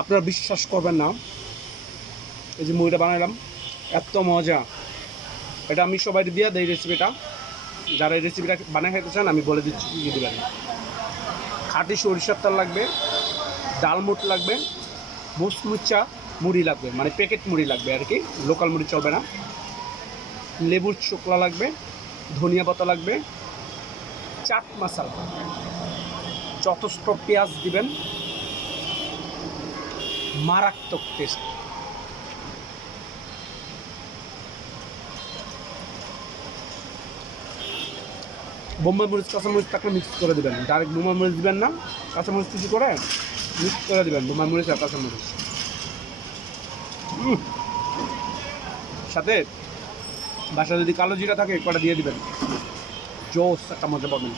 আপনারা বিশ্বাস করবেন না। এই যে মুড়িটা বানালাম এত মজা। এটা আমি সবাই দিয়ে দেই রেসিপিটা যারা এই রেসিপিটা বানিয়ে খেতে চান, আমি বলে দিচ্ছি কী দেবেন। খাঁটি সরিষার তেল লাগবে ডালমুট লাগবে মুচমুচা মুড়ি লাগবে মানে প্যাকেট মুড়ি লাগবে আর কি লোকাল মুড়ি চলবে না। লেবুর চোকলা লাগবে ধনিয়া পাতা লাগবে, চাট মশলা। যথেষ্ট পেঁয়াজ দিবেন। মারাত্মক টেস্ট বোম্বাই মরিচ কাঁচামরিচ থাকলে মিক্স করে দেবেন। ডাইরেক্ট বোম্বাই মরিচ দিবেন না। কাঁচামরিচ কিছু করে মিক্স করে দেবেন, বোম্বাই মরিচ আর কাঁচামরিচ। সাথে বাসা যদি কালো জিরা থাকে কটা দিয়ে দিবেন জোস একটা মজা পাবেন।